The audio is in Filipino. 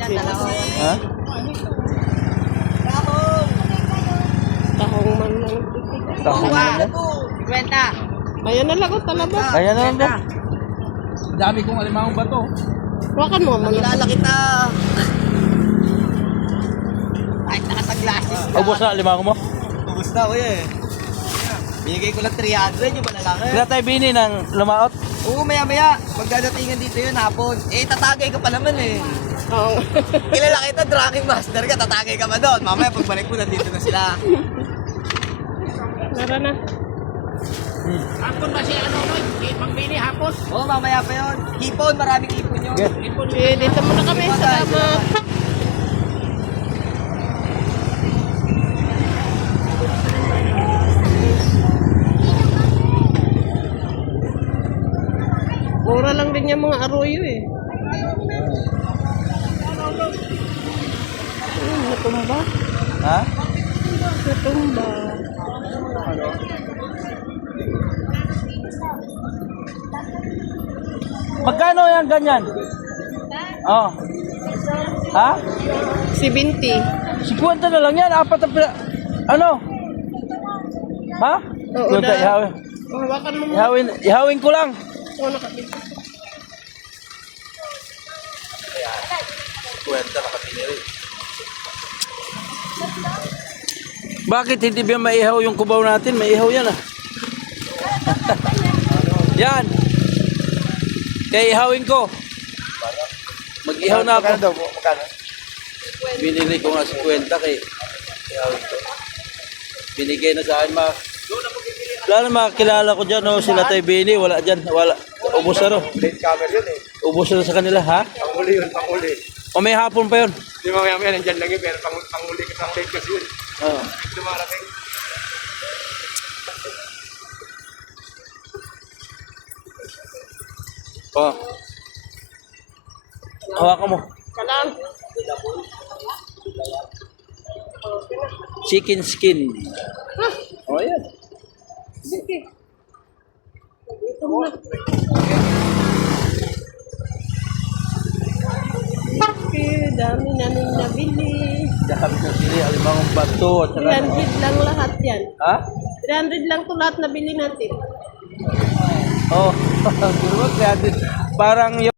Ha? Tahong man lang. Tahong man yan? 50. Ayan na lang, talaba. Ayan na lang ba? Dami kong alimahong bato. Wakan mo, man. Kilala kita. Ay, nakasaglasis ka. Ubus na, lima ko mo. Ubus na, kuya eh. Binigay ko lang 300 yung malalaki. Sila tayo bini ng lumaot. Oo, maya-maya. Magdadatingan dito yun hapon. Eh, tatagay ka pa naman eh. Oo. Kilala kita, Draking Master ka. Tatagay ka pa doon. Mamaya, pagbalik mo, nandito na sila. Nara na. Hapon ba si ano, Mangbili hapon? Oo, mamaya pa yun. Hipon, maraming hipon yun. Okay, dito muna kami. Salamat. Mura lang din yung mga arroyo eh. Natumba. Ha? Natumba. Magkano yan ganyan? Oh. Ha? 70. 50 na lang yan. Apat na pila. Ano? Ha? Oo, Punta, da. ihawin. Hawakan mo muna. Ihawin ko lang. Oo, nakabit. Bakit hindi ba maihaw yung kubaw natin? Maihaw yan ah. Yan. Kaya ihawin ko. Mag-ihaw na ako. Magkano daw po? Magkano? Binili ko nga 50 kay ihawin ko. Binigay na sa akin mga. Wala na makakilala ko dyan. Oh, sila tayo bini. Wala dyan. Wala. Ubus na ro. Late cover yun eh. Ubus na sa kanila ha. Panghuli yun, panghuli. O may hapon pa yun. Di ba kaya nandyan lang yun, pero panghuli ka pang late kasi yun. Oh. Dumarating. Oh. Hawakan mo. Kalang. Chicken skin. Oh, yan. Sige. Ito muna. Okay, dami namin nabili. Dahil na sili, alimang bato. At saka, 300 lang lahat yan. ha? 300 lang to lahat nabili natin. Oh, parang yung